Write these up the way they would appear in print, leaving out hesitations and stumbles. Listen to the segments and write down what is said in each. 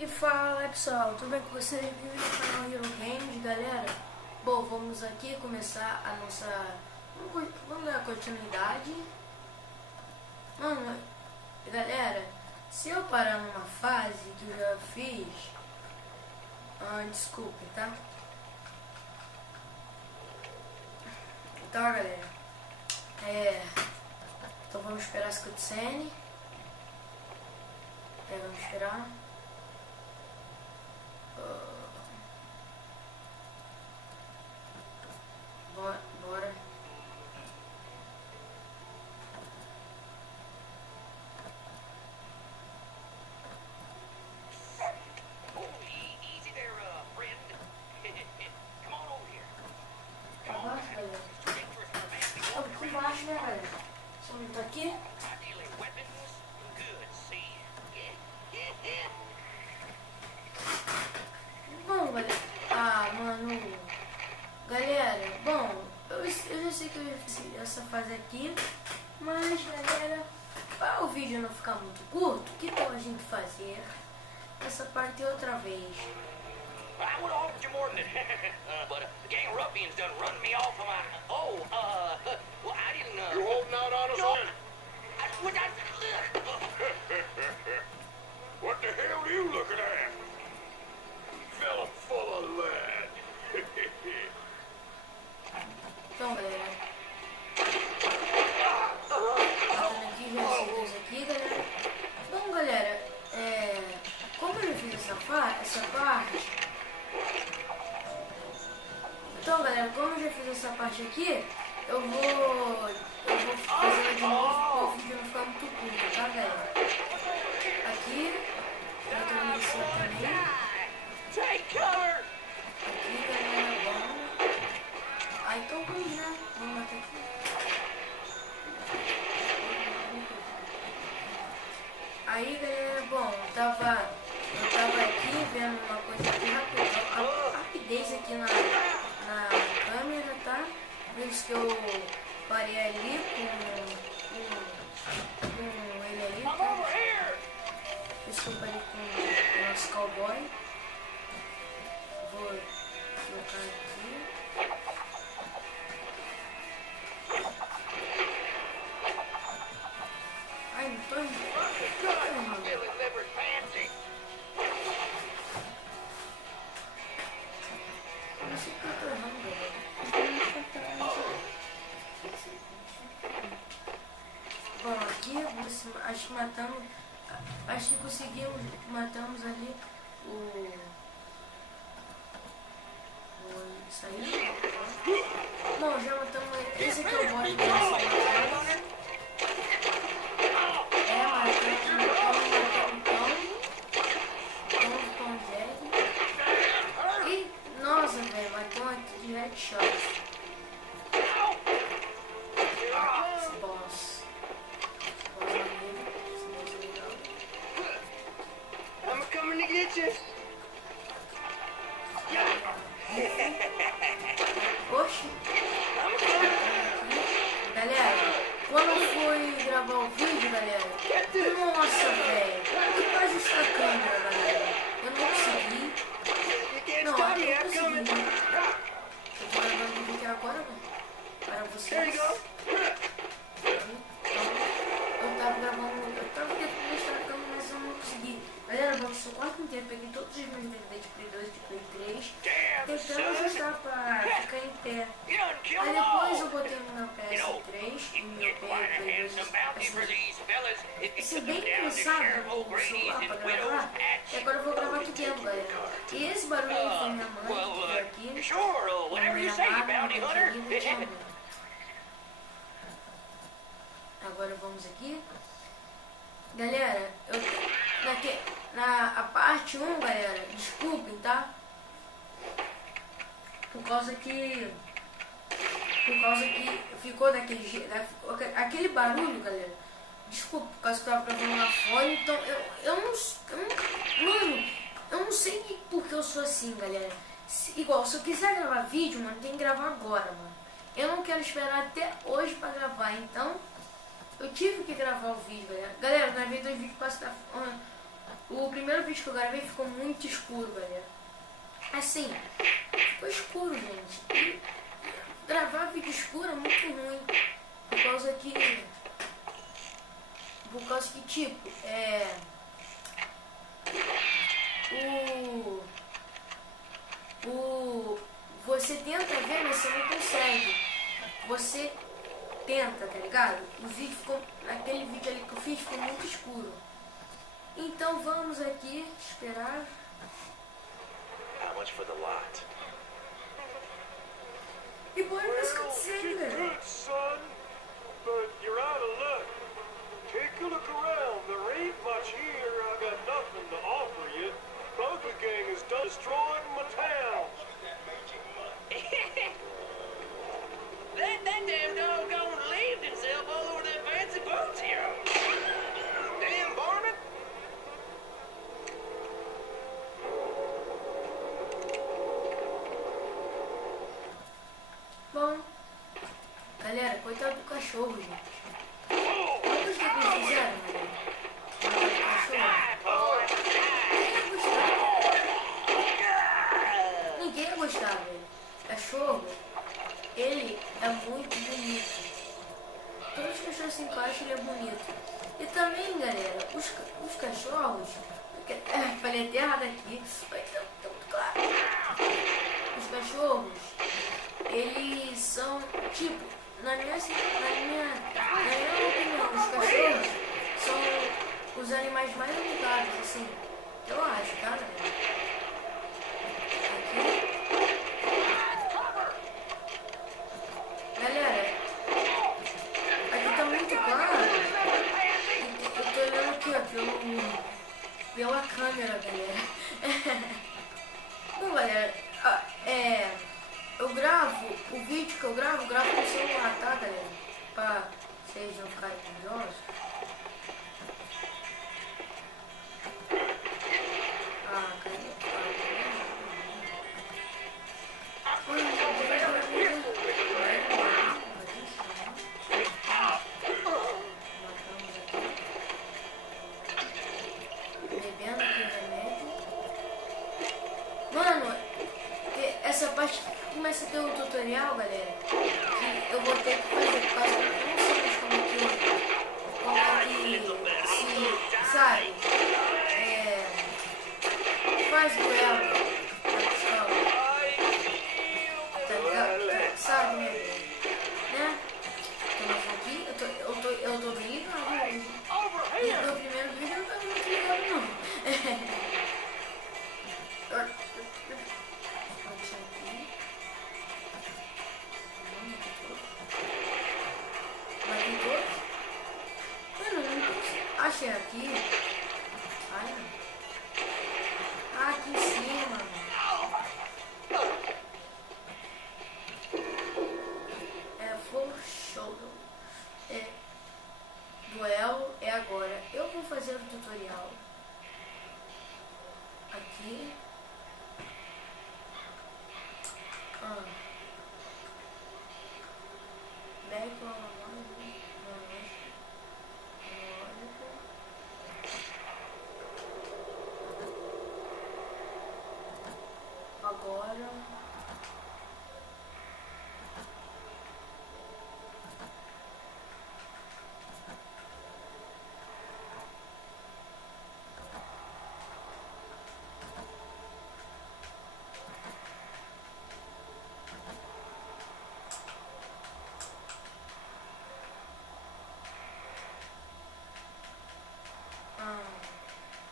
E fala pessoal, tudo bem com vocês? Bem-vindos ao canal Hero Games, galera. Bom, vamos aqui começar a nossa... Vamos dar continuidade. Mano, galera, se eu parar numa fase que eu já fiz... desculpe, tá? Então, galera, então vamos esperar essa cutscene. Vamos esperar. Bora. Easy there, friend. Come on over here. Abaixo, galera. Dangerous romantic Tá aqui embaixo, né, galera? Só não tá aqui? ideally weapons. Good, see? Bom, galera. Mano. Galera, bom, eu já sei que eu já fiz essa fase aqui. Mas, galera, para o vídeo não ficar muito curto, que tal a gente fazer essa parte outra vez? I would have hoped you more than but the gang of ruffians done run me off of my... well, I didn't, You holding out on us, No. man? What the hell are you looking at? Fella full of lead. Então, galera. Matando aqui, já aceitei isso aqui, galera. Bom, galera, como eu já fiz essa parte... Então, galera, como eu já fiz essa parte aqui, eu vou fazer ela de novo para o vídeo não ficar muito curto, tá, galera? Aqui, eu tô iniciando também. Take cover! Aqui, galera, vamos. Aí, então vamos, né? Vamos matar aqui. Aí, galera, bom, eu tava aqui vendo uma coisa aqui rápida, rapidez aqui na câmera, tá? Por isso que eu parei ali com ele ali, I'm tá? over here! Por isso que eu parei com o nosso cowboy. Vou colocar aqui. Ai, não tô indo. Billy livered fancy. Eu não sei o que eu tô errando, galera. Bom, aqui acho que matamos. Acho que conseguimos. Matamos ali isso aí. Bom, já matamos ele. Esse aqui é o boss desse. Matamos o Tom Jerry. E, nossa, velho, matamos aqui de headshot. Esse boss. Esse boss é legal. I'm coming to get you. Oxi. Galera, quando eu fui gravar o vídeo, galera, nossa, velho, eu quase está a câmera, galera. Eu não consegui. You can't Não, stop me, eu I'm consegui. coming. Eu tô gravando o vídeo aqui agora, velho. Para vocês. There you go. Eu tava tentando mostrar a câmera, mas eu não consegui. Galera, eu sou quase inteiro, peguei todos os meus DVDs de Play 2 e de Play 3, Damn, tentando son. ajustar pra ficar em pé. You done killed Aí them depois eu all. botei no meu You know, PS3, you no can meu get quite a Play 2, handsome bounty for these fellas if you Isso é took them bem down to cansado Sheriff no O'Grady's celular in pra Widow's gravar. Patch. E agora eu vou gravar aqui dentro, galera. E esse barulho aí foi minha mãe que veio aqui. Sure, whatever you say, bounty hunter. Agora vamos aqui. Galera, a parte 1, galera, desculpem, tá? Por causa que ficou daquele jeito, aquele barulho, galera. Desculpa, por causa que eu tava gravando lá fora, então mano, eu não sei por que eu sou assim, galera. Igual, se eu quiser gravar vídeo, mano, tem que gravar agora, mano. Eu não quero esperar até hoje pra gravar, então eu tive que gravar o vídeo, galera. Galera, gravei 2 vídeos, quase tá O primeiro vídeo que eu gravei ficou muito escuro, galera. Assim, ficou escuro, gente. E gravar vídeo escuro é muito ruim. Por causa que, tipo, você tenta ver, mas você não consegue. Você tenta, tá ligado? O vídeo ficou, aquele vídeo ali que eu fiz ficou muito escuro. Então vamos aqui esperar. How much for the lot? E bora nessa cutscene, Well, galera. good, son, but you're out of luck. Take a look around. There ain't much here. I got nothing to offer you. Bugger Gang is done destroying my town. That damn doggone relieved himself all over them fancy boots here. Damn varmint. Bom, galera, coitado do cachorro, gente. Olha o que eles fizeram, galera. Matar o cachorro. Ninguém ia gostar, velho. Cachorro, ele é muito bonito. Todos os cachorros se encaixam, ele é bonito. E também, galera, os cachorros... Falei até errado aqui. Mas tá muito claro. Os cachorros, eles são, tipo, na minha opinião, os cachorros são os animais mais amigáveis, assim. Eu acho, tá, galera? Aqui. Galera, aqui tá muito claro. Eu tô olhando aqui, ó, pela câmera, galera. Bom, galera, eu gravo, o vídeo que eu gravo com o celular, tá, galera? Pra vocês não ficarem curiosos. Cadê? Bebendo aqui o remédio. Mano, essa parte começa a ter um tutorial, galera, que eu vou ter que fazer, por causa que eu não sei mais como se, sabe, faz duelo na pistola, tá ligado? Sabe, né? Então aqui, eu tô bem ligado hoje. E no primeiro vídeo eu não tava muito ligado, não. Achei aqui. Aqui em cima. Full showdown. Duelo é agora. Eu vou fazer o tutorial. Aqui. Back on agora.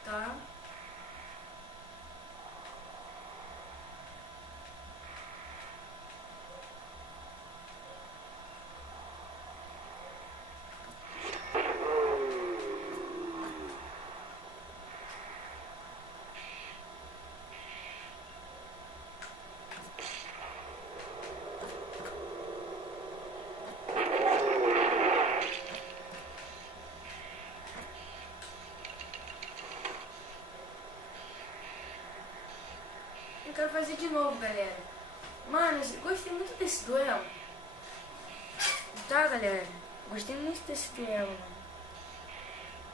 Tá. Eu quero fazer de novo, galera. Mano, eu gostei muito desse duelo. Tá, galera? Gostei muito desse duelo, mano.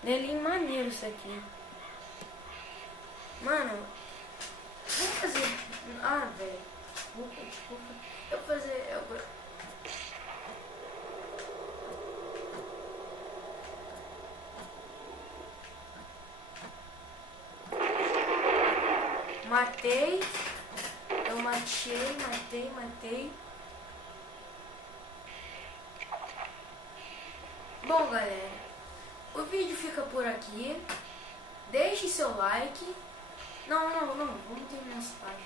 Delinho maneiro isso aqui. Mano, vamos fazer... Ah, velho. Eu vou fazer... Matei. Eu matei. Bom, galera, o vídeo fica por aqui. Deixe seu like. Não, vamos terminar essa parte.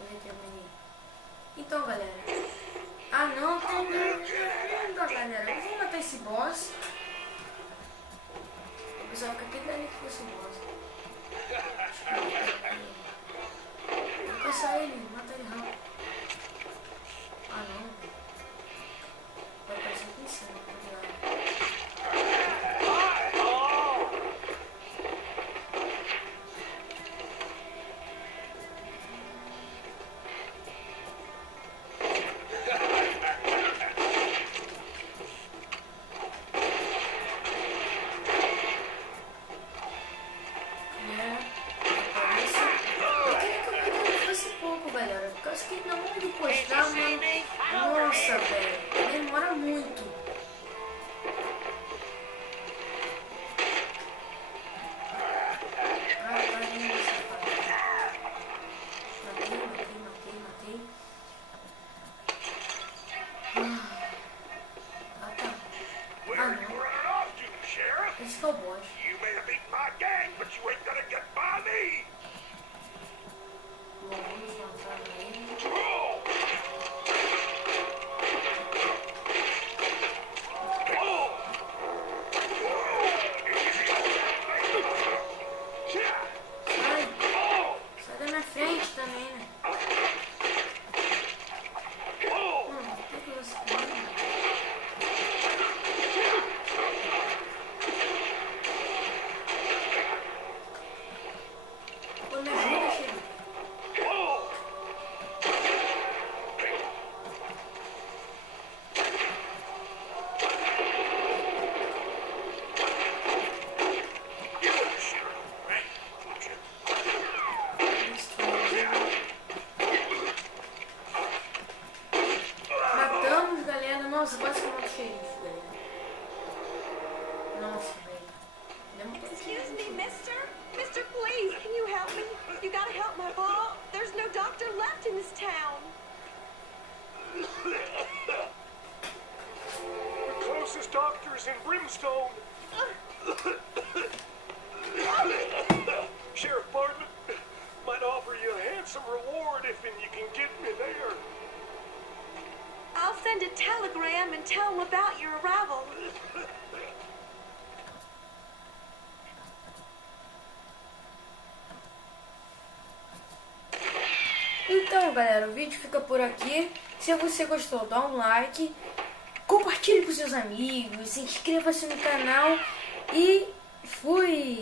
Eu já terminei. Então, galera. Ah, não, galera. Eu vou matar esse boss. O pessoal fica pegando que fosse o boss. Vou caçar ele, mata ele rápido. Ah, não. Vai aparecer aqui em cima, cuidado. Nossa, velho, demora muito. Matei. Ah, tá. Ah, não. Esse é o boss. Vamos matar ele. Nossa, quase que eu mato o xerife, velho. Nossa, velho. Excuse me, mister? Mister, please, can you help me? You gotta help my paw. There's no doctor left in this town. The closest doctor is in Brimstone. Sheriff Bartlett might offer you a handsome reward if you can get me there. I'll send a telegram and tell him about your arrival. Então, galera, o vídeo fica por aqui. Se você gostou, dá um like, compartilhe com seus amigos, inscreva-se no canal e fui!